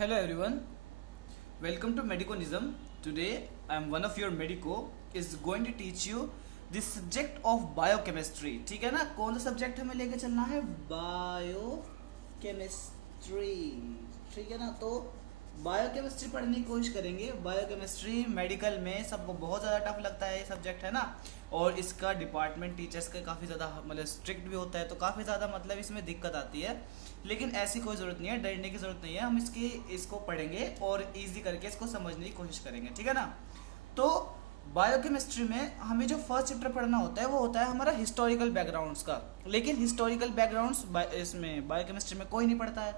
Hello everyone, welcome to Mediconism. Today I am one of your medico is going to teach you the subject of biochemistry. ठीक है ना, कौन सा subject हमें लेके चलना है? बायोकेमिस्ट्री. ठीक है ना, तो बायोकेमिस्ट्री पढ़ने की कोशिश करेंगे. बायोकेमिस्ट्री मेडिकल में सबको बहुत ज़्यादा टफ लगता है ये सब्जेक्ट, है ना. और इसका डिपार्टमेंट टीचर्स का काफ़ी ज़्यादा मतलब स्ट्रिक्ट भी होता है, तो काफ़ी ज़्यादा मतलब इसमें दिक्कत आती है. लेकिन ऐसी कोई ज़रूरत नहीं है, डरने की ज़रूरत नहीं है. हम इसको पढ़ेंगे और इजी करके इसको समझने की कोशिश करेंगे. ठीक है ना. तो बायोकेमिस्ट्री में हमें जो फर्स्ट चैप्टर पढ़ना होता है वो होता है हमारा हिस्टोरिकल बैकग्राउंड्स का. लेकिन हिस्टोरिकल बैकग्राउंड्स इसमें बायोकेमिस्ट्री में कोई नहीं पढ़ता है.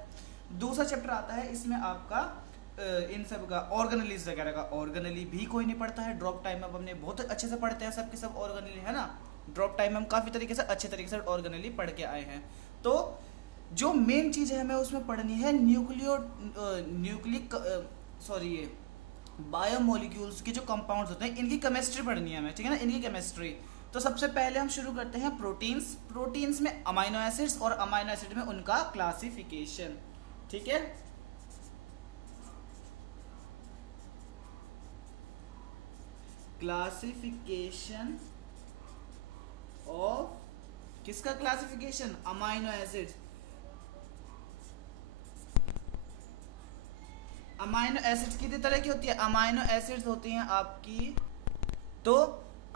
दूसरा चैप्टर आता है, इसमें आपका इन सब का ऑर्गेनेलीज वगैरह का. ऑर्गेनेली भी कोई नहीं पढ़ता है. ड्रॉप टाइम में अब हमने बहुत अच्छे से पढ़ते हैं सब के सब ऑर्गेनेली, है ना. ड्रॉप टाइम में हम काफ़ी तरीके से अच्छे तरीके से ऑर्गेनेली पढ़ के आए हैं. तो जो मेन चीज़ है हमें उसमें पढ़नी है ये बायोमोलिक्यूल्स के जो कंपाउंड्स होते हैं इनकी केमिस्ट्री पढ़नी है हमें. ठीक है ना, इनकी केमिस्ट्री. तो सबसे पहले हम शुरू करते हैं प्रोटीन्स में अमाइनो एसिड्स और अमाइनो एसिड में उनका क्लासिफिकेशन. ठीक है. क्लासिफिकेशन ऑफ किसका classification? Amino acids. Amino acids कितनी तरह की होती है? अमाइनो एसिड्स होती हैं आपकी. तो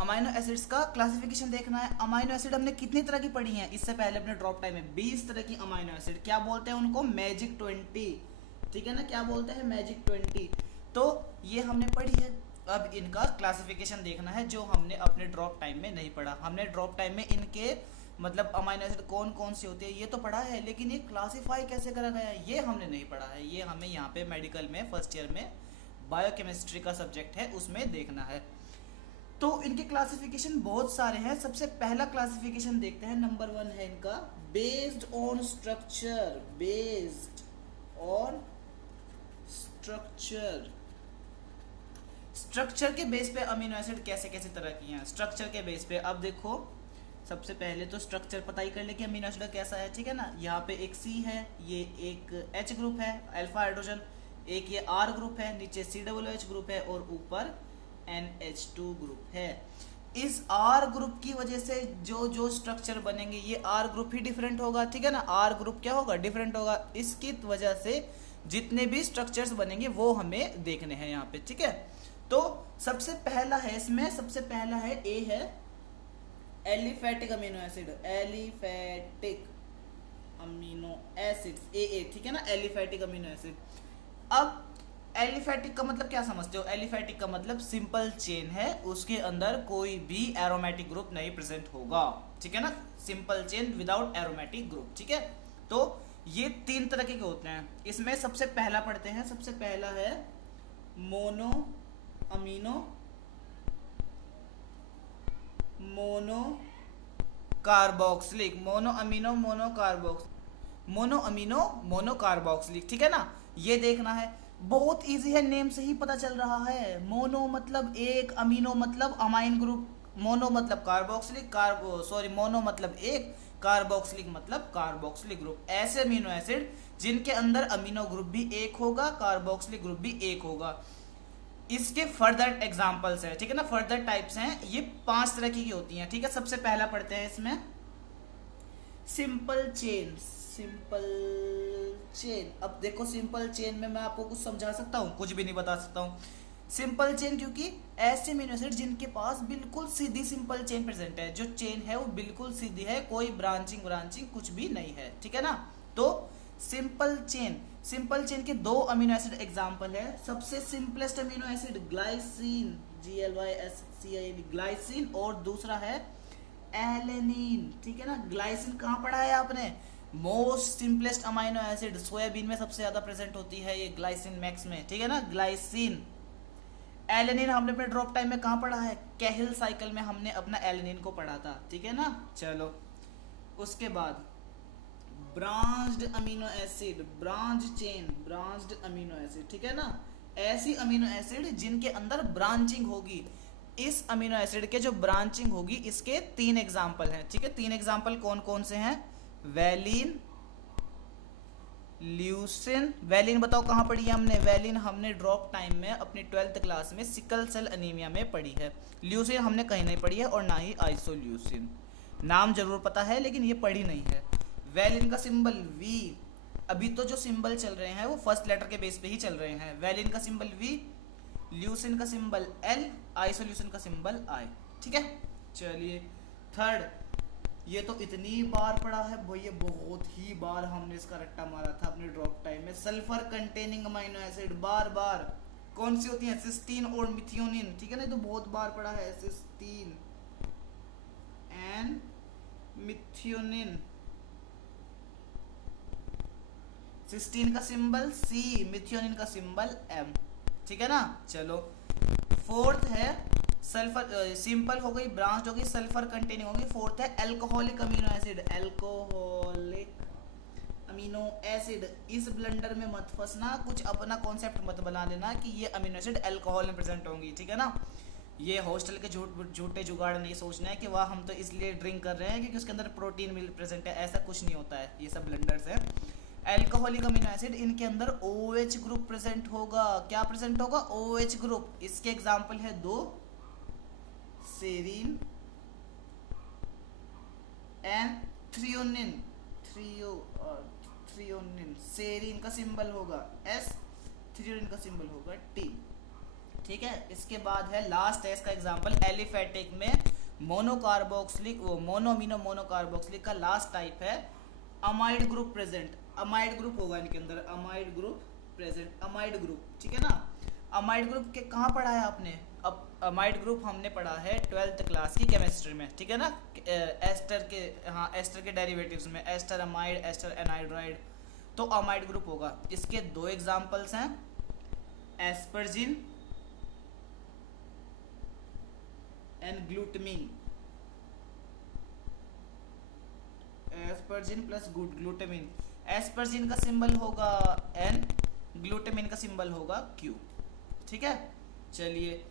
अमाइनो एसिड्स का क्लासिफिकेशन देखना है. अमाइनो एसिड हमने कितनी तरह की पढ़ी हैं इससे पहले अपने ड्रॉप टाइम में? 20 तरह की अमाइनो एसिड. क्या बोलते हैं उनको? मैजिक 20. ठीक है ना, क्या बोलते हैं? मैजिक 20. तो ये हमने पढ़ी है. अब इनका क्लासिफिकेशन देखना है जो हमने अपने ड्रॉप टाइम में नहीं पढ़ा. हमने ड्रॉप टाइम में इनके मतलब अमाइनो एसिड कौन कौन सी होती है ये तो पढ़ा है, लेकिन ये क्लासिफाई कैसे करा गया है ये हमने नहीं पढ़ा है. ये हमें यहाँ पे मेडिकल में फर्स्ट ईयर में बायोकेमिस्ट्री का सब्जेक्ट है उसमें देखना है. तो इनके क्लासिफिकेशन बहुत सारे हैं. सबसे पहला क्लासिफिकेशन देखते हैं. नंबर 1 है इनका बेस्ड ऑन स्ट्रक्चर. स्ट्रक्चर के बेस पे अमीनो एसिड कैसे कैसे तरह की हैं. स्ट्रक्चर के बेस पे अब देखो, सबसे पहले तो स्ट्रक्चर पता ही कर ले कि अमीनो एसिड कैसा है. ठीक है ना. यहाँ पे एक C है, ये एक H ग्रुप है अल्फा हाइड्रोजन, एक ये R ग्रुप है, नीचे COOH ग्रुप है और ऊपर NH2 ग्रुप है. इस R ग्रुप की वजह से जो स्ट्रक्चर बनेंगे ये R ग्रुप ही डिफरेंट होगा. ठीक है ना. R ग्रुप क्या होगा? डिफरेंट होगा. इसकी वजह से जितने भी स्ट्रक्चर्स बनेंगे वो हमें देखने हैं यहाँ पे. ठीक है. तो सबसे पहला है इसमें, सबसे पहला है A है aliphatic amino acid. Aliphatic amino acid AA. ठीक है ना, एलिफैटिक अमीनो एसिड. अब एलिफैटिक का मतलब क्या समझते हो? एलिफैटिक का मतलब सिंपल चेन है, उसके अंदर कोई भी एरोमेटिक ग्रुप नहीं प्रेजेंट होगा. ठीक है ना, simple chain without aromatic group. ठीक है. तो ये 3 तरह के होते हैं. इसमें सबसे पहला पढ़ते हैं. सबसे पहला है मोनो कार्बोक्सिलिक. Mono carboxylic. ठीक है ना. ये देखना है, बहुत इजी है, नेम से ही पता चल रहा है. मोनो मतलब एक, अमीनो मतलब अमाइन ग्रुप, मोनो मतलब कार्बोक्सिलिक, मोनो मतलब एक, कार्बोक्सिलिक मतलब कार्बोक्सिलिक ग्रुप. ऐसे अमीनो एसिड जिनके अंदर अमीनो ग्रुप भी एक होगा, कार्बोक्सिलिक ग्रुप भी एक होगा. इसके फर्दर एग्जांपल्स हैं. ठीक है ना, फर्दर टाइप्स हैं. ये 5 तरह की होती हैं. ठीक है. सबसे पहला पढ़ते हैं इसमें सिंपल चेन. अब देखो, सिंपल चेन में मैं आपको कुछ समझा सकता हूँ? कुछ भी नहीं बता सकता हूँ. सिंपल चेन क्योंकि ऐसे अमीनो एसिड जिनके पास बिल्कुल सीधी सिंपल चेन प्रेजेंट है, जो चेन है वो बिल्कुल सीधी है, कोई ब्रांचिंग कुछ भी नहीं है. ठीक है ना. तो सिंपल चेन के 2 अमीनो एसिड एग्जांपल है. सबसे simplest amino acid glycine, GLYCIN, glycine. और दूसरा है एलेनिन. ठीक है ना. ग्लाइसिन कहाँ पढ़ा है आपने? Most simplest amino acid soybean में सबसे ज्यादा प्रेजेंट होती है ये ग्लाइसिन मैक्स में. ठीक है ना, ग्लाइसिन. एलेनिन हमने अपने ड्रॉप टाइम में कहाँ पढ़ा है? कैहिल साइकिल में हमने अपना एलेनिन को पढ़ा था. ठीक है ना. चलो, उसके बाद branched amino acid, branched amino acid. ठीक है ना. ऐसी अमीनो एसिड जिनके अंदर ब्रांचिंग होगी. इस अमीनो एसिड के जो ब्रांचिंग होगी इसके 3 एग्जांपल हैं. ठीक है. 3 एग्जांपल कौन कौन से हैं? Valine, leucine. वैलिन बताओ कहाँ पढ़ी है हमने? वैलिन हमने ड्रॉप टाइम में अपनी 12th क्लास में सिकल सेल अनीमिया में पढ़ी है। ल्यूसिन हमने कहीं नहीं पढ़ी है और ना ही आइसोल्यूसिन। नाम जरूर पता है लेकिन ये पढ़ी नहीं है। वैलिन का सिंबल वी। अभी तो जो सिंबल चल रहे हैं वो फर्स्ट लेटर के बेस पे ही चल रहे हैं। वैलिन का सिंबल वी, ल्यूसिन का सिंबल एल, आइसोल्यूसिन का सिंबल आई। ठीक है, चलिए थर्ड। ये तो इतनी बार पढ़ा है भाई, ये बहुत ही बार हमने इसका रट्टा मारा था अपने ड्रॉप टाइम में। सल्फर कंटेनिंग अमीनो एसिड, बार बार कौन सी होती है? सिस्टीन और मिथियोनिन। ठीक है ना, तो बहुत बार पढ़ा है, सिस्टीन एंड मिथियोनिन। सिस्टीन का सिंबल सी, मिथियोनिन का सिंबल एम। ठीक है ना, चलो फोर्थ है सल्फर। सिंपल हो गई, ब्रांच हो गई, सल्फर कंटेनिंग होगी। फोर्थ है alcoholic amino acid. Alcoholic amino acid. इस ब्लंडर में मत फंसना, कुछ अपना कॉन्सेप्ट मत बना लेना कि ये अमीनो एसिड अल्कोहल में प्रेजेंट होंगी। ठीक है ना, ये हॉस्टल के झूठे जुगाड़ नहीं सोचना है कि वाह हम तो इसलिए ड्रिंक कर रहे हैं क्योंकि उसके अंदर प्रोटीन मिल प्रेजेंट है। ऐसा कुछ नहीं होता है, ये सब ब्लंडर्स है। अल्कोहलिक अमीनो एसिड, इनके अंदर OH ग्रुप प्रेजेंट होगा। क्या प्रेजेंट होगा? OH group. इसके एग्जाम्पल है दो, serine and threonine. Threonine. Serine का सिंबल होगा S, थ्रियोनिन का सिंबल होगा T। ठीक है, इसके बाद है लास्ट है इसका एग्जाम्पल एलिफेटिक में मोनोकार्बोक्सिलिक, वो मोनोअमीनो मोनोकार्बोक्सिलिक का लास्ट टाइप है amide group present. Amide group होगा इनके अंदर, amide group present, amide group. ठीक है ना, अमाइड ग्रुप के कहाँ पढ़ा है आपने? अब अमाइड ग्रुप हमने पढ़ा है 12th क्लास की केमिस्ट्री में। ठीक है ना, एस्टर के, हाँ एस्टर के डेरिवेटिव्स में, एस्टर अमाइड, एस्टर एनाइड्राइड, तो अमाइड ग्रुप होगा। इसके दो एग्जांपल्स हैं, asparagine and glutamine. Asparagine plus glutamine. Asparagine का सिंबल होगा N, ग्लूटामिन का सिंबल होगा Q। ठीक है, चलिए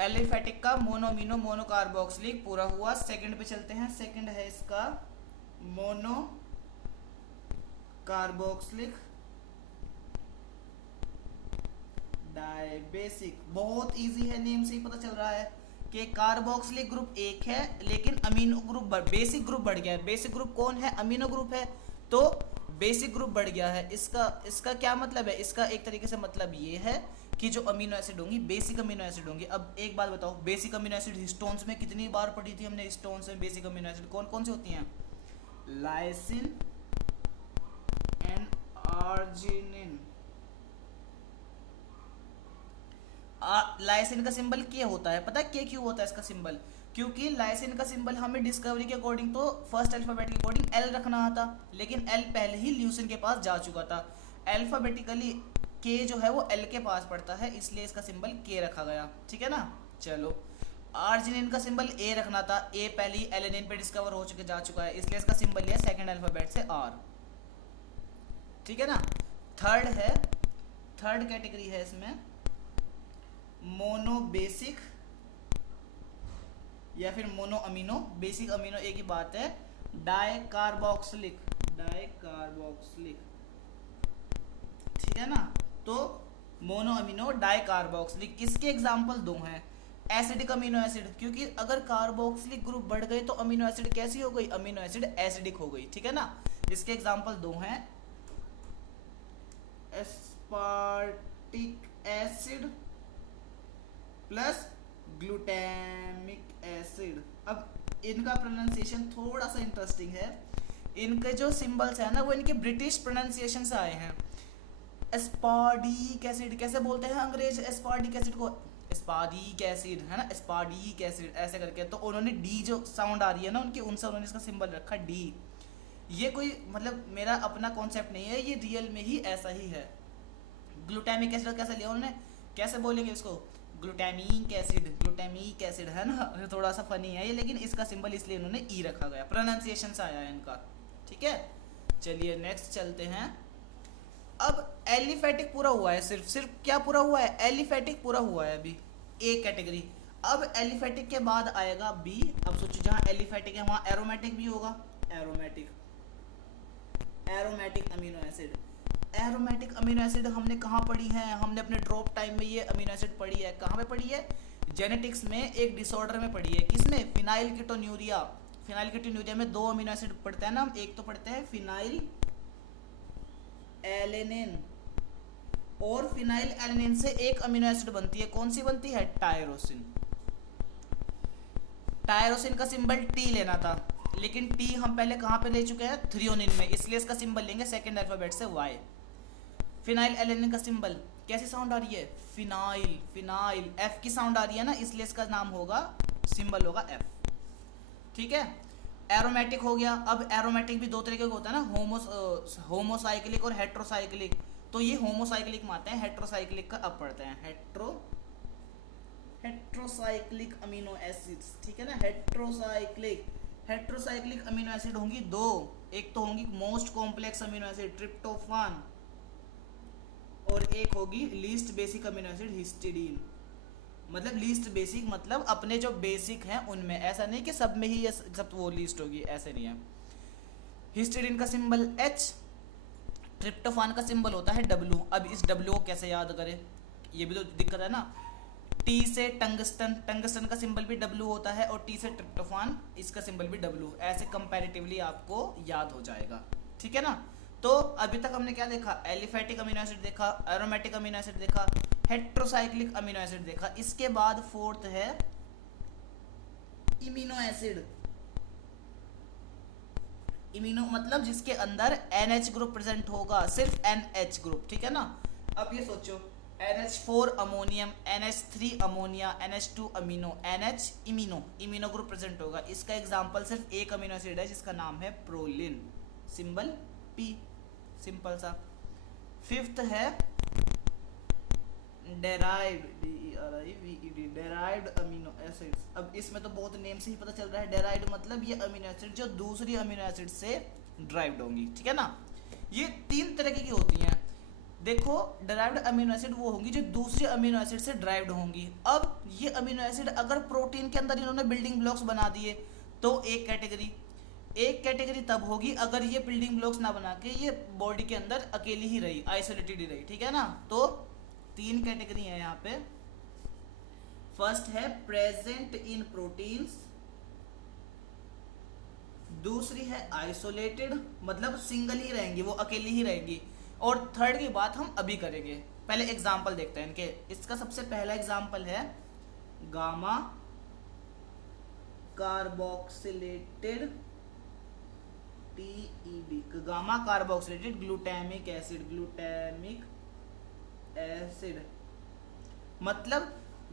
एलिफेटिक का मोनोअमीनो मोनोकार्बोक्सिलिक पूरा हुआ। सेकंड पे चलते हैं। सेकंड है इसका मोनो कार्बोक्सिलिक डायबेसिक। बहुत इजी है, नेम से ही पता चल रहा है कि कार्बोक्सिलिक ग्रुप एक है लेकिन अमीनो ग्रुप बेसिक ग्रुप बढ़ गया है। बेसिक ग्रुप कौन है? अमीनो ग्रुप है, तो बेसिक ग्रुप बढ़ गया है। इसका क्या मतलब है? इसका एक तरीके से मतलब ये है कि जो अमीनो एसिड होंगी बेसिक अमीनो एसिड होंगी। अब एक बात बताओ, बेसिक अमीनो एसिड हिस्टोन्स में कितनी बार पढ़ी थी हमने? हिस्टोन्स में बेसिक अमीनो एसिड कौन कौन से होती हैं? Lysine and arginine. लाइसिन का सिंबल के होता है, पता है के क्यों होता है इसका सिंबल? क्योंकि लाइसिन का सिंबल हमें डिस्कवरी के अकॉर्डिंग तो फर्स्ट अल्फाबेट के अकॉर्डिंग L रखना था, लेकिन L पहले ही ल्यूसिन के पास जा चुका था। अल्फाबेटिकली के जो है वो L के पास पड़ता है, इसलिए इसका सिंबल के रखा गया। ठीक है ना, चलो आर्जिनिन का सिंबल A रखना था, A पहले ही एलेनिन पे डिस्कवर हो चुके जा चुका है, इसलिए इसका सिंबल लिया सेकंड अल्फाबेट से R। ठीक है ना, थर्ड कैटेगरी है इसमें मोनो बेसिक या फिर मोनो अमीनो। बेसिक अमीनो एक ही बात है, डाइकार्बोक्सिलिक। ठीक है ना, तो मोनो अमीनो डाइकार्बोक्सिलिक। इसके एग्जांपल दो हैं। एसिडिक अमीनो एसिड, क्योंकि अगर कार्बोक्सिलिक ग्रुप बढ़ गए तो अमीनो एसिड कैसी हो गई? अमीनो एसिड एसिडिक हो गई। ठीक है ना, इसके एग्जांपल दो हैं, aspartic acid plus glutamic acid. अब इनका प्रोनाउंसिएशन थोड़ा सा इंटरेस्टिंग है। इनके जो सिंबल्स है ना वो इनके ब्रिटिश प्रोनाउंसिएशन से आए हैं। एस्पार्टिक एसिड कैसे बोलते हैं अंग्रेज? एस्पार्टिक एसिड को एस्पार्टिक एसिड है ना, एस्पार्टिक एसिड ऐसे करके, तो उन्होंने डी जो साउंड आ रही है ना उनकी, उनसे उन्होंने इसका सिंबल रखा डी। ये कोई मतलब मेरा अपना कॉन्सेप्ट नहीं है, ये रियल में ही ऐसा ही है। ग्लूटामिक एसिड कैसे लिया उन्होंने, कैसे बोलेंगे इसको? ग्लूटामिक एसिड है ना, थोड़ा सा फनी है ये, लेकिन इसका सिंबल इसलिए इन्होंने ई रखा गया, प्रोनाउंसिएशन से आया है इनका। ठीक है, चलिए नेक्स्ट चलते हैं। अब एलिफेटिक पूरा हुआ है, सिर्फ क्या पूरा हुआ है? एलिफेटिक पूरा हुआ है अभी, एक कैटेगरी। अब एलिफेटिक के बाद आएगा बी। अब सोचो जहां एलिफेटिक है वहां एरोमेटिक भी होगा। Aromatic amino acid. Aromatic amino acid हमने कहाँ पढ़ी है? हमने अपने ड्रॉप टाइम में ये अमीनो एसिड पढ़ी है। कहाँ पे पढ़ी है? जेनेटिक्स में एक डिसऑर्डर में पढ़ी है। किसमें? Phenyl ketonuria. फिनाइल कीटोन्यूरिया में दो अमीनो एसिड पढ़ते हैं ना हम। एक तो पढ़ते हैं फिनाइल एलेनिन, और फिनाइल एलेनिन से एक अमीनो एसिड बनती है। कौन सी बनती है? टायरोसिन। टायरोसिन का सिंबल टी लेना था, लेकिन टी हम पहले कहाँ पे ले चुके हैं? थ्रियोनिन में, इसलिए इसका सिंबल लेंगे सेकंड अल्फाबेट से वाई। फिनाइल एलेनिन का सिंबल कैसी साउंड आ रही है? फिनाइल। फिनाइल एफ की साउंड आ रही है ना, इसलिए इसका नाम होगा, सिंबल होगा एफ। ठीक है, एरोमेटिक हो गया। अब एरोमेटिक भी दो तरीके का होता है ना, होमोसाइक्लिक और हेट्रोसाइक्लिक। तो ये होमोसाइक्लिक में आते हैं, हेट्रोसाइक्लिक का अब पढ़ते हैं। हेट्रोसाइक्लिक अमीनो एसिड्स, ठीक है ना। हेट्रोसाइक्लिक अमीनो एसिड होंगी दो। एक तो होंगी most complex amino acid tryptophan, और एक होगी least basic amino acid histidine. मतलब लीस्ट बेसिक मतलब अपने जो बेसिक हैं उनमें, ऐसा नहीं कि सब में ही ये सब वो लीस्ट होगी, ऐसे नहीं है। हिस्टिडीन का सिंबल H, ट्रिप्टोफान का सिंबल होता है W। अब इस W को कैसे याद करें, ये भी तो दिक्कत है ना। T से टंगस्टन, टंगस्टन का सिंबल भी W होता है, और T से ट्रिप्टोफान, इसका सिंबल भी W। ऐसे कंपैरेटिवली आपको याद हो जाएगा, ठीक है ना। तो अभी तक हमने क्या देखा? एलिफेटिक अमीनो एसिड देखा, एरोमेटिक अमीनो एसिड देखा, हेट्रोसाइक्लिक अमीनो एसिड देखा। इसके बाद फोर्थ है इमिनो एसिड। इमिनो मतलब जिसके अंदर NH ग्रुप प्रेजेंट होगा, सिर्फ NH ग्रुप, ठीक है ना। अब ये सोचो, NH4 ammonium, NH3 ammonia, NH2 amino, NH imino, imino group present होगा। इसका एग्जांपल सिर्फ एक अमीनो एसिड है जिसका नाम है प्रोलिन, सिंबल P, सिंपल सा। फिफ्थ है डेराइव्ड अमीनो एसिड्स। अब इसमें तो बहुत नेम से ही पता चल रहा है, डेराइव्ड मतलब ये अमीनो एसिड जो दूसरी अमीनो एसिड से ड्राइव्ड होंगी, ठीक है ना। ये तीन तरह की होती हैं। देखो, डेराइव्ड अमीनो एसिड वो होंगी जो दूसरी अमीनो एसिड से ड्राइव्ड होंगी। अब ये अमीनो एसिड अगर प्रोटीन के अंदर इन्होंने बिल्डिंग ब्लॉक्स बना दिए तो एक कैटेगरी तब होगी अगर ये बिल्डिंग ब्लॉक्स ना बना के ये बॉडी के अंदर अकेली ही रही, आइसोलेटेड ही रही, ठीक है ना। तो तीन कैटेगरी है यहाँ पे। फर्स्ट है प्रेजेंट इन प्रोटीन्स, दूसरी है आइसोलेटेड मतलब सिंगल ही रहेंगी, वो अकेली ही रहेंगी, और थर्ड की बात हम अभी करेंगे। पहले एग्जांपल देखते हैं इनके। इसका सबसे पहला एग्जांपल है gamma carboxylated TEB, gamma carboxylated glutamic acid मतलब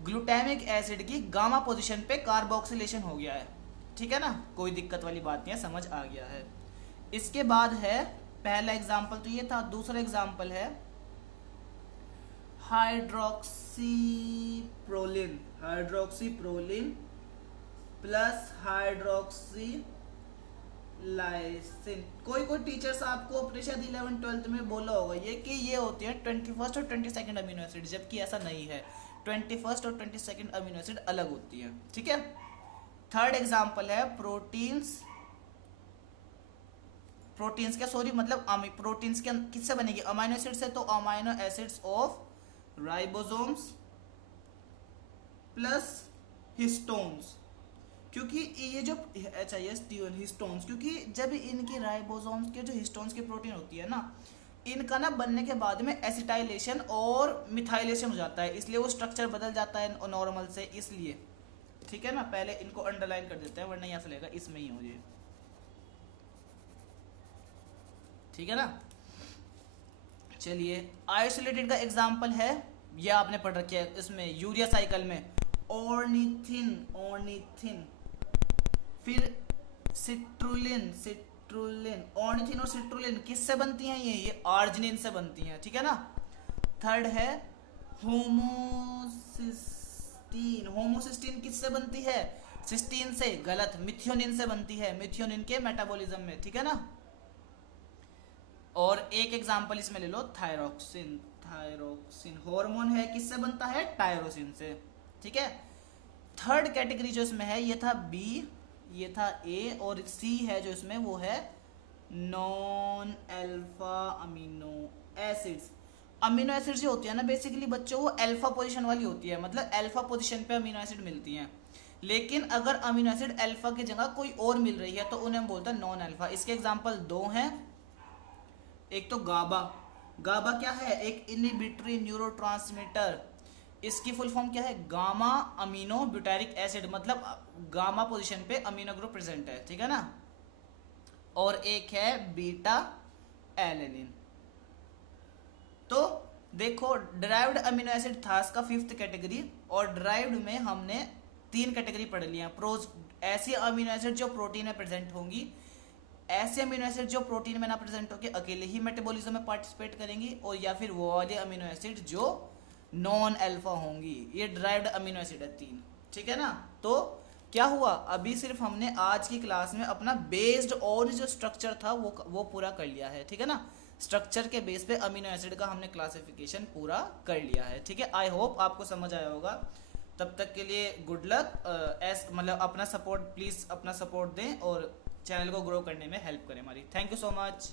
ग्लूटामिक एसिड की गामा पोजीशन पे कार्बोक्सिलेशन हो गया है, ठीक है ना। कोई दिक्कत वाली बात नहीं है, समझ आ गया है। इसके बाद है, पहला एग्जांपल तो ये था, दूसरा एग्जांपल है हाइड्रोक्सीप्रोलिन प्लस हाइड्रोक्सीलाइसिन। कोई टीचर्स आपको अपने शायद 11th-12th में बोला होगा ये कि ये होती है 21st और 22nd अमीनो एसिड, जबकि ऐसा नहीं है। 21st और 22nd अमीनो एसिड अलग होती है, ठीक है। थर्ड एग्जांपल है प्रोटीन्स के किससे बनेगी? अमीनो एसिड से। तो amino acids of ribosomes plus histones, क्योंकि ये जो हिस्टोन्स, क्योंकि जब इनकी राइबोसोम्स के जो हिस्टोन्स की प्रोटीन होती है ना, इनका ना बनने के बाद में एसिटाइलेशन और मिथाइलेशन हो जाता है, इसलिए वो स्ट्रक्चर बदल जाता है नॉर्मल से, इसलिए, ठीक है ना। पहले इनको अंडरलाइन कर देते हैं वरना यहाँ से लेगा इसमें ही हो जाए, ठीक है ना। चलिए, आइसोलेटेड का एग्जांपल है, ये आपने पढ़ रखा है इसमें यूरिया साइकिल में, ऑर्निथिन, फिर सिट्रुलिन। ऑर्निथिन और सिट्रुलिन किससे बनती हैं? ये आर्जिनिन से बनती हैं, ठीक है ना। थर्ड है होमोसिस्टीन किससे बनती है? सिस्टीन से, गलत, मिथियोनिन से बनती है, मिथियोनिन के मेटाबॉलिज्म में, ठीक है ना। और एक एग्जांपल इसमें ले लो, थायरोक्सिन हार्मोन है, किससे बनता है? टायरोसिन से, ठीक है। थर्ड कैटेगरी जो इसमें है, ये था B, ये था A, और C है जो इसमें वो है non alpha amino acids, amino acid जो होती है ना बेसिकली बच्चों वो अल्फा पोजीशन वाली होती है, मतलब अल्फा पोजीशन पे अमीनो एसिड मिलती हैं। लेकिन अगर अमीनो एसिड अल्फा की जगह कोई और मिल रही है तो उन्हें हम बोलते हैं नॉन अल्फा। इसके एग्जांपल दो हैं, एक तो गाबा। गाबा क्या है? एक इनहिबिटरी न्यूरोट्रांसमीटर। इसकी फुल फॉर्म क्या है? गामा अमीनो ब्यूटारिक एसिड, मतलब गामा पोजीशन पे अमीनो ग्रुप प्रेजेंट है, ठीक है ना। और एक है बीटा एलेनिन। तो देखो डिराइव्ड अमीनो एसिड था इसका 5th कैटेगरी, और डिराइव्ड में हमने 3 कैटेगरी पढ़ लिया। प्रोज ऐसी अमीनो एसिड जो प्रोटीन में प्रेजेंट होंगी, ऐसे अमीनो एसिड जो प्रोटीन में ना प्रेजेंट होकर अकेले ही मेटाबॉलिज्म में पार्टिसिपेट करेंगी, और या फिर वो वाले अमीनो एसिड जो नॉन अल्फा होंगी। ये डिराइव्ड अमीनो एसिड है 3, ठीक है ना। तो क्या हुआ, अभी सिर्फ हमने आज की क्लास में अपना बेस्ड ऑन जो स्ट्रक्चर था वो पूरा कर लिया है, ठीक है ना। स्ट्रक्चर के बेस पे अमीनो एसिड का हमने क्लासिफिकेशन पूरा कर लिया है, ठीक है। आई होप आपको समझ आया होगा। तब तक के लिए गुड लक। मतलब अपना सपोर्ट, प्लीज़ अपना सपोर्ट दें और चैनल को ग्रो करने में हेल्प करें हमारी। Thank you so much.